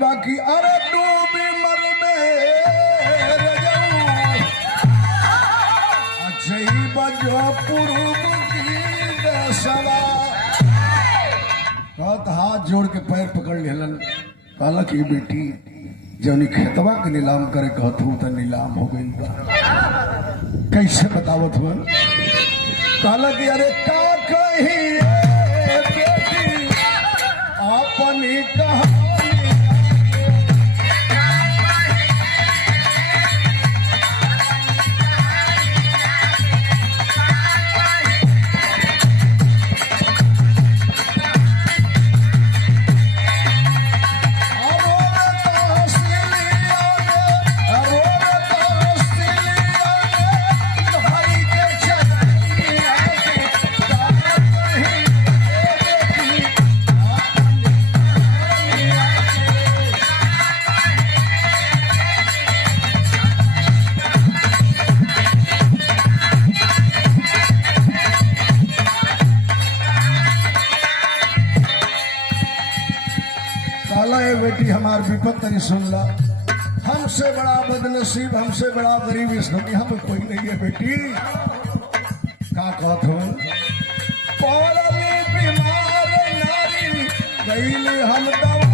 बाकी अरे डूबी मर में अच्छी बजो पूर्व की दशवा कहत हाथ जोड़ के पैर पकड़ लेलन कहला कि बेटी जौनी खेतवा के नीलाम करे कहत हूँ तो नीलाम हो गई बा कैसे बतावत हुआ कहला कि अरे का कही बेटी अपनी कहानी बेटी हमार विपत तनी सुन ला हमसे बड़ा बदनसीब हमसे बड़ा गरीब इस दुनिया में कोई नहीं है बेटी का कहत हो पड़ली बीमार नारी गईली हम दवा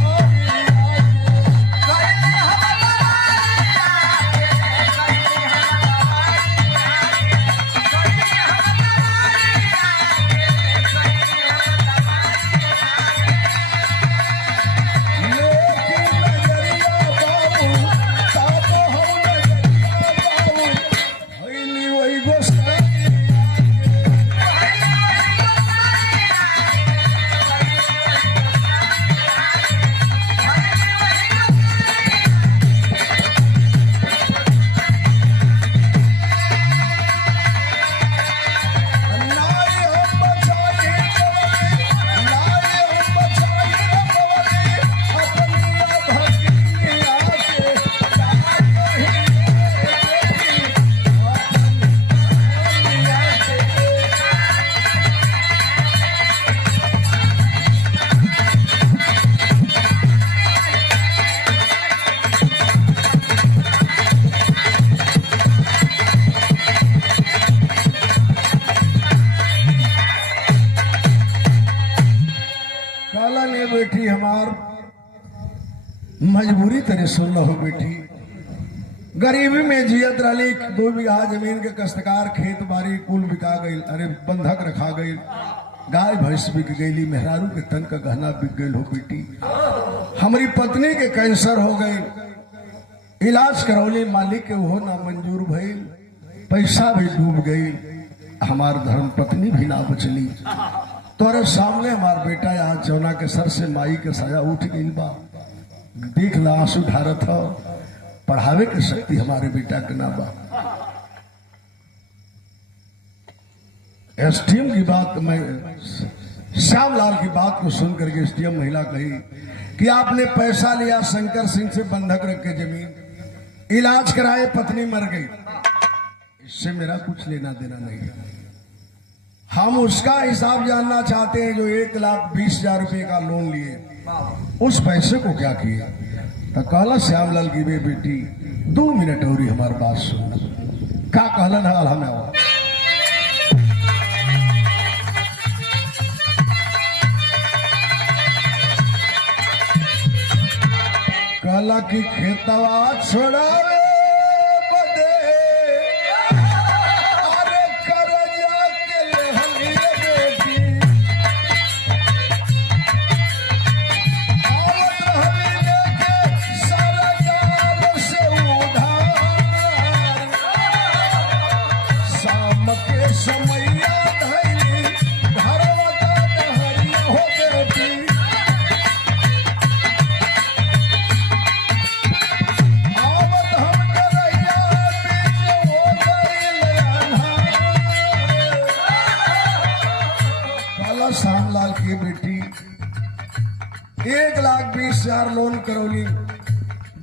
बेटी हमार मजबूरी तरह सुन लो बेटी गरीबी में जियत रही 2 बीघा जमीन के कष्टकार खेत बाड़ी कुल बिका गई अरे बंधक रखा गई गाय भैंस बिक गई मेहरारू के तन का गहना बिक गई हो बेटी हमारी पत्नी के कैंसर हो गई इलाज करौली मालिक के वो ना मंजूर भइल पैसा भी डूब गई हमार धर्म पत्नी भी ना बचली तोरे सामने हमार बेटा यहाँ चौना के सर से माई के सजा उठ गई बा देख ला आंसू ढारत हो पढ़ावे के शक्ति हमारे बेटा के ना बा एसडीएम की बात मैं श्यामलाल की बात को सुनकर के एसडीएम महिला कही कि आपने पैसा लिया शंकर सिंह से बंधक रख के जमीन इलाज कराए पत्नी मर गई इससे मेरा कुछ लेना देना नहीं है हम उसका हिसाब जानना चाहते हैं जो 1,20,000 रुपए का लोन लिए उस पैसे को क्या किया तो कहला श्यामलाल की बेटी 2 मिनट और हमारी बात सुन का कहलन हाल हमें कहला कि खेतवा छोड़ावे श्यामलाल की बेटी 1,20,000 लोन करौली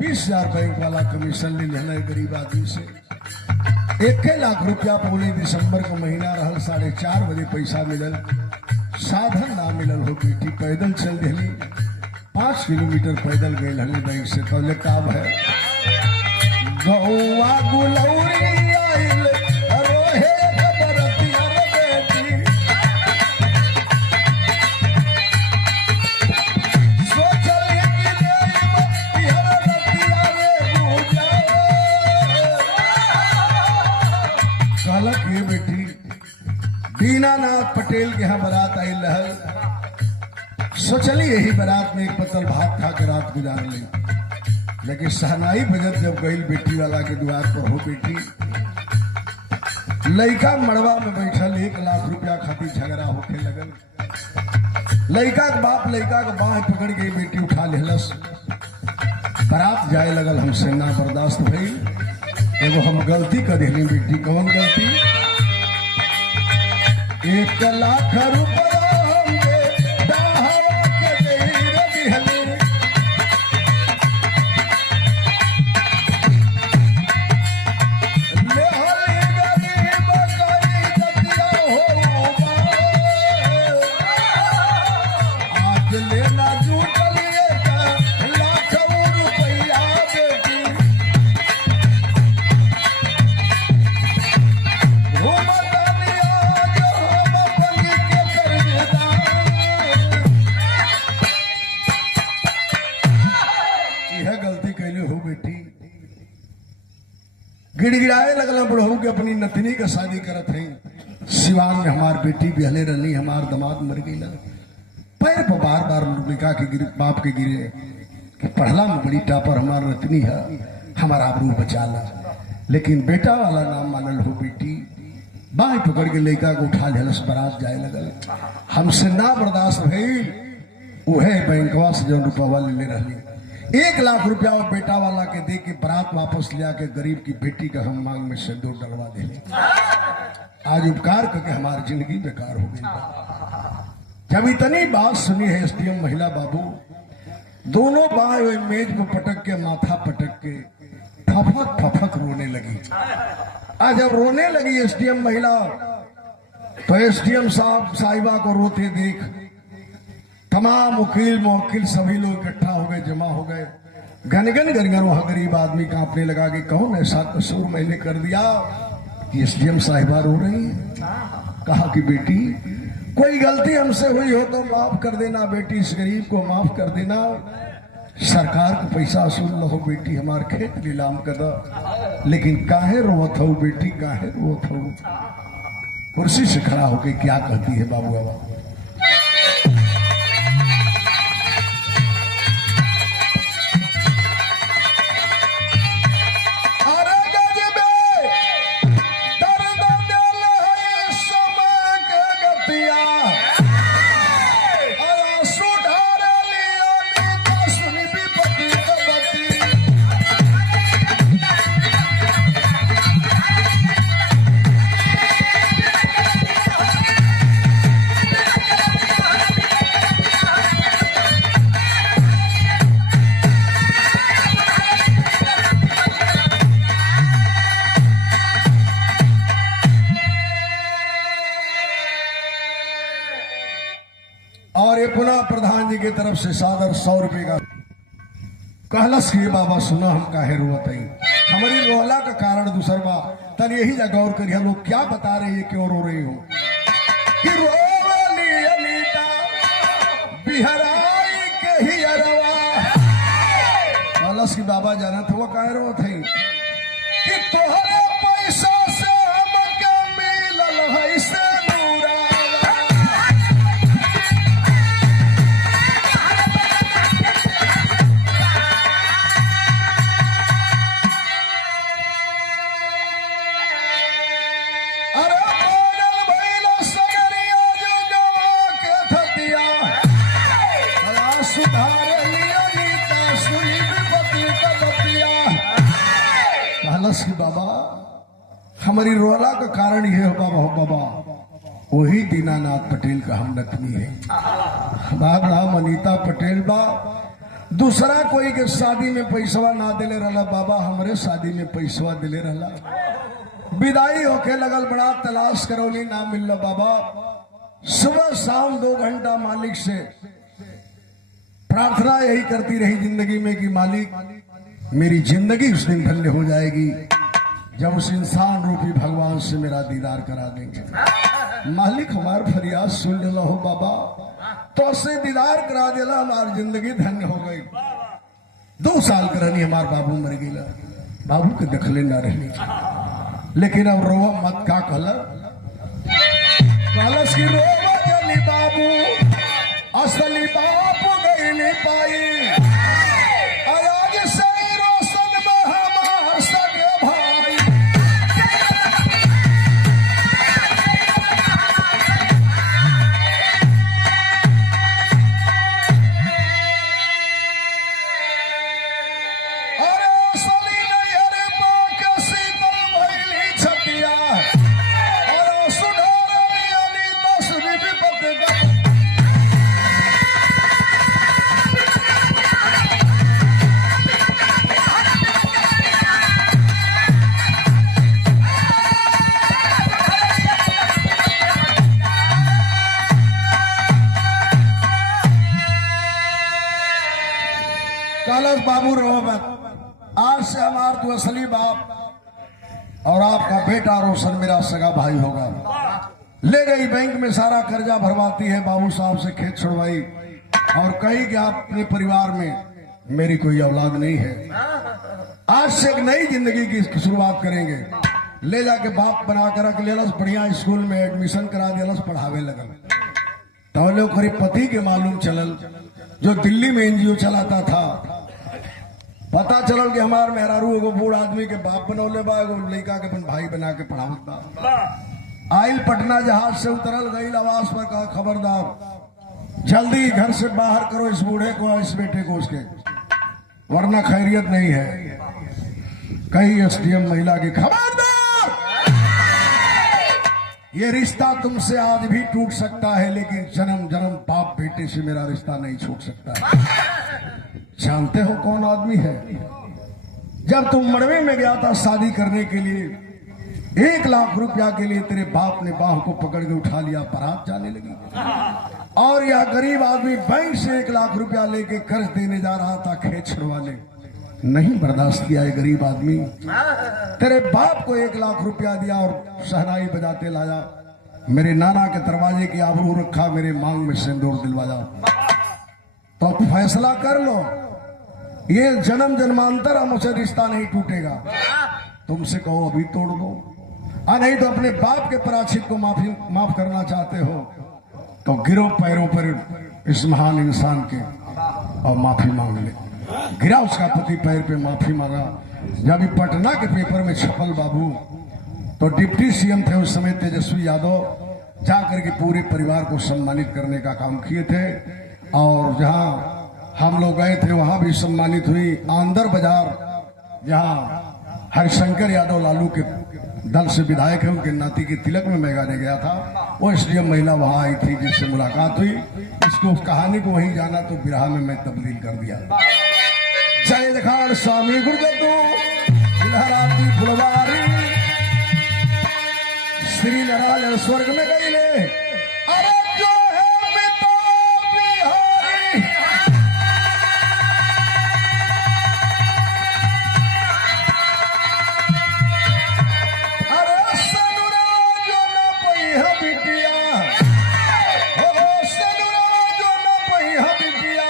20,000 बैंक वाला कमीशन ले लेना गरीब आदमी से 1 लाख रुपया पूरे दिसंबर को महीना रहल 4:30 बजे पैसा मिलल साधन ना मिलल हो बेटी पैदल चल दिली 5 किलोमीटर पैदल गए हली बैंक से तौले काम है गौवा गुलौरी आइल रोहे बरतिया बेटी सोचल कि नहीं हर रतिया रे बुझा कहलक हे बेटी दीनानाथ पटेल के यहाँ बारात आई लहर सोचली यही बारात में एक पतल भात खा के रात गुजार ली लेकिन सहनाई बजट जब गई बेटी वाला के द्वार पर हो बेटी लड़का मड़वा में बैठल 1 लाख रुपया खातिर झगड़ा होके लगल लड़का के बाप लड़का के बाह पकड़ के बेटी उठा लेलस बारात जाए लगल हमसे ना बर्दाश्त भई एगो हम गलती कर देनी बेटी कौन गलती 1 लाख रुपया गिड़गिड़ाए लगल बुढ़ऊ के अपनी नतनी का शादी करत है सिवान में हमार बेटी बिहले रहनी हमार दामाद मर गई पैर पर बार बार लुका के गिरे बाप के गिरे कि पढ़ला में बड़ी टापर हमार नतनी है हमारा आबरू बचा ला लेकिन बेटा वाला नाम मानल हो बेटी बाह पकड़ के लड़का को उठा लेलस बारात जाए लगल हमसे ना बर्दाश्त भई उहे बैंकवा से जो रुपवा ले रही 1 लाख रुपया और बेटा वाला के दे के बारात वापस लिया के गरीब की बेटी का हम मांग में सिंदूर डलवा दे आज उपकार करके हमारी जिंदगी बेकार हो गई जब इतनी बात सुनी है एसडीएम महिला बाबू दोनों बाएं मेज में पटक के माथा पटक के फफक फफक रोने लगी आज जब रोने लगी एसडीएम महिला तो एसडीएम साहब साहिबा को रोते देख तमाम वकील मुवक्किल सभी लोग इकट्ठा हो गए जमा हो गए गनगन गनगन वहां गरीब आदमी कांपने लगा कि कौन ऐसा कसूर मैंने कर दिया कि एसडीएम साहिबा रो रही कहा कि बेटी कोई गलती हमसे हुई हो तो माफ कर देना बेटी इस गरीब को माफ कर देना सरकार को पैसा वसूल न हो बेटी हमार खेत नीलाम कर दो लेकिन काहे रोवत हो बेटी काहे रोवत हो कुर्सी से खड़ा होके क्या कहती है बाबू बाबा पुनः प्रधान जी की तरफ से सादर 100 रुपए का कहलस कि बाबा सुना हम काहे रोवत है हमारी रोला का कारण दूसर बा तन यही जा गौर करिए लोग क्या बता रहे हैं क्यों रो रही हो कि रोवली अनीता बिहराई के ही अरवा कहलस कि बाबा जानत हो काहे रोवत है कि तोहरे पैसा से हमके मिलल है से कि बाबा हमारी रोला का कारण ये हो बाबा वही दीनानाथ पटेल का हम नतनी है हमारा नाम अनीता पटेल बा दूसरा कोई के शादी में पैसवा ना दिले रहला बाबा हमारे शादी में पैसवा दिले रहला विदाई होके लगल बड़ा तलाश करौली ना मिलला बाबा सुबह शाम 2 घंटा मालिक से प्रार्थना यही करती रही जिंदगी में कि मालिक मेरी जिंदगी उस दिन धन्य हो जाएगी जब उस इंसान रूपी भगवान से मेरा दीदार करा देंगे। मालिक हमार फरियाद सुन ले हो बाबा, तो उससे दीदार करा देला हमारी जिंदगी धन्य हो गई। 2 साल करनी हमार बाबू मर गई, बाबू के दखले ना रहनी, लेकिन अब रोवा मत का कलश की रोवा जली बाबू असली बापू गई नहीं पाई, आज से रोशन में हमार सगे भाई। अरे असली नहीं अरे बाके शीतल भइली छतिया, अरे सुधारली अली दसवीं विपत गई। कलश बाबू रहो मत, आज से हमार तू असली बाप और आपका बेटा रोशन मेरा सगा भाई होगा। ले गई बैंक में सारा कर्जा भरवाती है, बाबू साहब से खेत छुड़वाई और कही कि आप अपने परिवार में मेरी कोई औलाद नहीं है, आज से एक नई जिंदगी की शुरुआत करेंगे। ले जाके बाप बना कर रख लेलस, बढ़िया स्कूल में एडमिशन करा दिलस, पढ़ावे लगल। तो करीब पति के मालूम चलल जो दिल्ली में एनजीओ चलाता था, पता चलल कि हमार मेहरारू एगो बूढ़ आदमी के बाप बनौले बा, एगो लड़का के अपन भाई बना के पढ़ावत बा। आइल पटना जहाज से उतरल, गई आवास पर कहा खबरदार जल्दी घर से बाहर करो इस बूढ़े को, इस बेटे को उसके, वरना खैरियत नहीं है। कई एसडीएम महिला की खबरदार, ये रिश्ता तुमसे आज भी टूट सकता है लेकिन जन्म जन्म बाप बेटे से मेरा रिश्ता नहीं छूट सकता। जानते हो कौन आदमी है? जब तुम मड़वे में गया था शादी करने के लिए, 1 लाख रुपया के लिए तेरे बाप ने बाह को पकड़ के उठा लिया, बारात जाने लगी और यह गरीब आदमी बैंक से 1 लाख रुपया लेके कर्ज देने जा रहा था खेत छुड़वाने। नहीं बर्दाश्त किया ये गरीब आदमी, तेरे बाप को 1 लाख रुपया दिया और शहनाई बजाते लाया, मेरे नाना के दरवाजे की आबरू रखा, मेरे मांग में सिंदूर दिलवाया। तो फैसला कर लो, ये जन्म जन्मांतर हमसे रिश्ता नहीं टूटेगा। तुमसे कहो अभी तोड़ दो, नहीं तो अपने बाप के पराचित को माफ करना चाहते हो तो गिरो पैरों पर इस महान इंसान के और माफी मांग ले। गिरा उसका पति पैर पे, माफी मांगा। जब पटना के पेपर में छपल बाबू, तो डिप्टी सीएम थे उस समय तेजस्वी यादव, जाकर के पूरे परिवार को सम्मानित करने का काम किए थे और जहां हम लोग गए थे वहां भी सम्मानित हुई। आंदर बाजार जहां हरिशंकर यादव लालू के दल से विधायक है, उनके नाती के तिलक में मैं गाने गया था, वो एसडीएम महिला वहां आई थी जिससे मुलाकात हुई। इसको कहानी को वहीं जाना तो बिरहा में मैं तब्दील कर दिया। जय जखाड़ स्वामी गुरुजद्दू लहराती फुलवारी, श्री नारायण स्वर्ग में गई ले, अरे जो है पिता बिहारी। अरे सनुरा जो न पहिया बिटिया, हो सनुरा जो न पहिया बिटिया,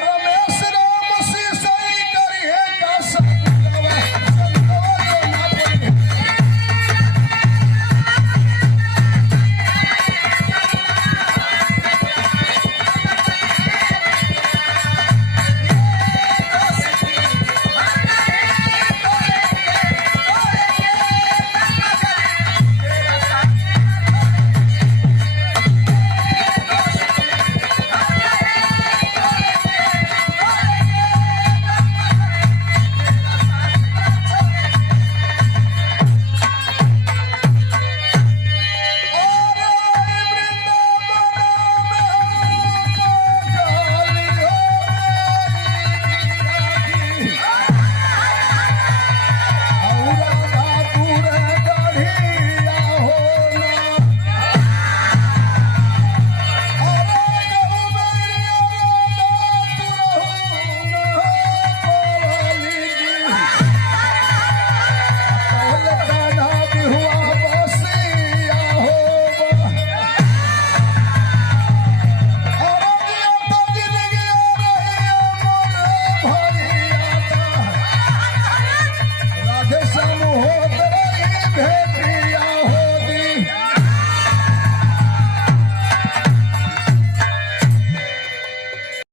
रमेश राम सी सही करी है का सनुरा जो न पहिया। भेल